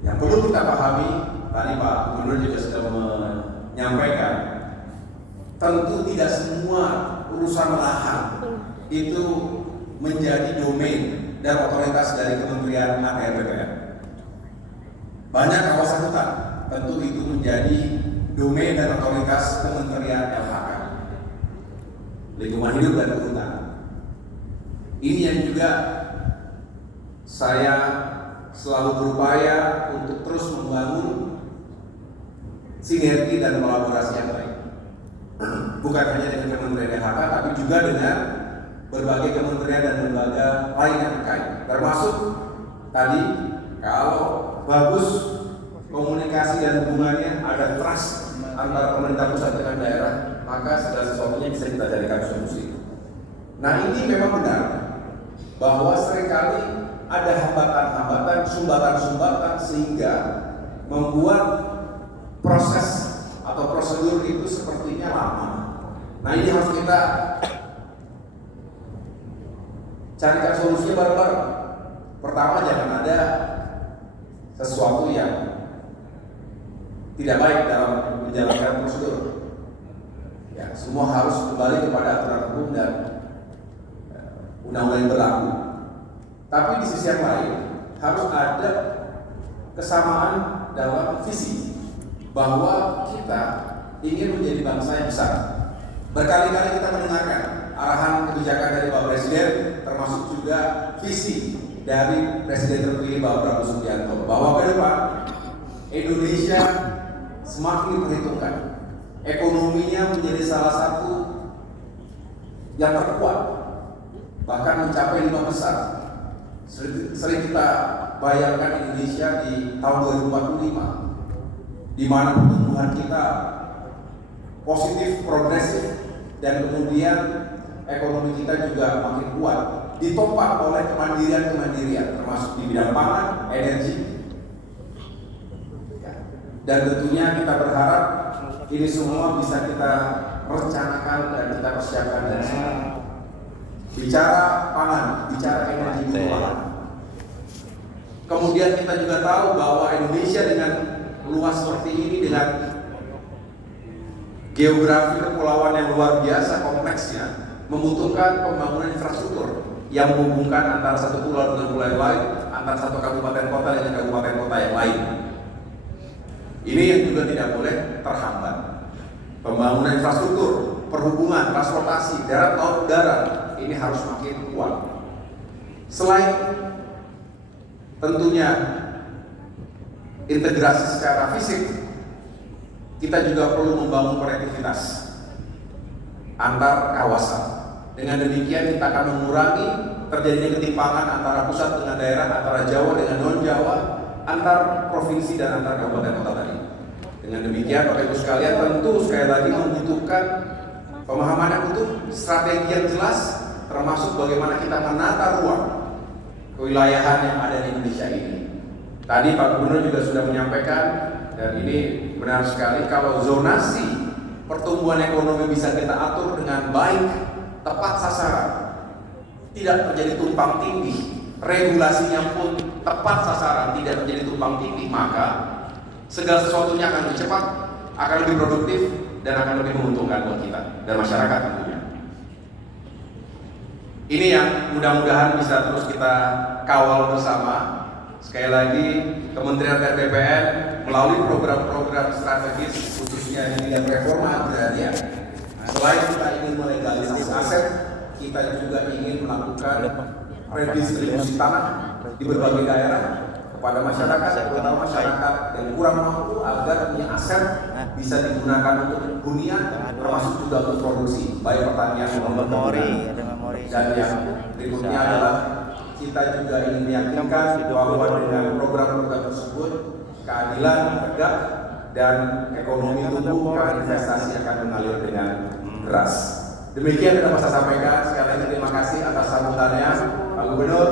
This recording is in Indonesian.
Yang perlu kita pahami, tadi Pak Gubernur juga sudah menyampaikan, tentu tidak semua urusan lahan itu menjadi domain dan otoritas dari Kementerian ATR BPN. Banyak kawasan hutan tentu itu menjadi domain dan otoritas Kementerian LHK, Lingkungan Hidup dan Kehutanan. Ini yang juga saya selalu berupaya untuk terus membangun sinergi dan kolaborasi yang baik. Bukan hanya dengan Kementerian LHK, tapi juga dengan berbagai kementerian dan lembaga lain yang terkait. Termasuk tadi, kalau bagus komunikasi dan hubungannya, ada trust antara pemerintah pusat dengan daerah, maka segala sesuatunya bisa kita jadikan solusi. Nah, ini memang benar bahwa seringkali ada hambatan-hambatan, sumbatan-sumbatan sehingga membuat proses atau prosedur itu sepertinya lama. Nah, ini harus kita carikan solusinya bareng-bareng. Pertama, jangan ada sesuatu yang tidak baik dalam menjalankan prosedur. Ya, semua harus kembali kepada aturan hukum dan undang-undang yang berlaku. Tapi di sisi yang lain harus ada kesamaan dalam visi bahwa kita ingin menjadi bangsa yang besar. Berkali-kali kita mendengarkan arahan kebijakan dari Bapak Presiden, termasuk juga visi dari Presiden terpilih Bapak Prabowo Subianto, bahwa ke depan Indonesia semakin diperhitungkan, ekonominya menjadi salah satu yang terkuat, bahkan mencapai 5 besar. Sering kita bayangkan Indonesia di tahun 2045, di mana pertumbuhan kita positif, progresif, dan kemudian ekonomi kita juga makin kuat, ditopang oleh kemandirian-kemandirian, termasuk di bidang pangan, energi. Dan tentunya kita berharap ini semua bisa kita rencanakan dan kita persiapkan dari sekarang. Bicara pangan, bicara energi pangan. Kemudian kita juga tahu bahwa Indonesia dengan luas seperti ini, dengan geografi kepulauan yang luar biasa kompleksnya, membutuhkan pembangunan infrastruktur yang menghubungkan antara satu pulau dengan pulau yang lain, antara satu kabupaten kota dengan kabupaten kota yang lain. Ini yang juga tidak boleh terhambat. Pembangunan infrastruktur, perhubungan, transportasi, darat, laut, udara, ini harus makin kuat. Selain tentunya integrasi secara fisik, kita juga perlu membangun konektivitas antar kawasan. Dengan demikian kita akan mengurangi terjadinya ketimpangan antara pusat dengan daerah, antara Jawa dengan non-Jawa, antar provinsi dan antar kabupaten kota tadi. Dengan demikian, Bapak Ibu sekalian, tentu sekali lagi membutuhkan pemahaman yang utuh, strategi yang jelas, termasuk bagaimana kita menata ruang kewilayahan yang ada di Indonesia ini. Tadi Pak Gubernur juga sudah menyampaikan, dan ini benar sekali, kalau zonasi pertumbuhan ekonomi bisa kita atur dengan baik, tepat sasaran, tidak terjadi tumpang tindih, regulasinya pun tepat sasaran, tidak terjadi tumpang tindih, maka segala sesuatunya akan lebih cepat, akan lebih produktif, dan akan lebih menguntungkan buat kita dan masyarakat tentunya. Ini yang mudah-mudahan bisa terus kita kawal bersama. Sekali lagi, Kementerian BPN melalui program-program strategis khususnya di bidang reforma agraria, selain kita ingin melegalisasi aset, kita juga ingin melakukan redistribusi tanah di berbagai daerah kepada masyarakat, terutama masyarakat yang kurang mampu, agar punya aset bisa digunakan untuk hunian, termasuk juga untuk produksi, baik pertanian maupun perkebunan. Dan yang berikutnya adalah kita juga ingin meyakinkan bahwa dengan program-program tersebut keadilan tegak dan ekonomi tumbuh karena investasi akan mengalir dengan deras. Demikian yang dapat saya sampaikan. Sekali lagi terima kasih atas sambutannya Pak Gubernur.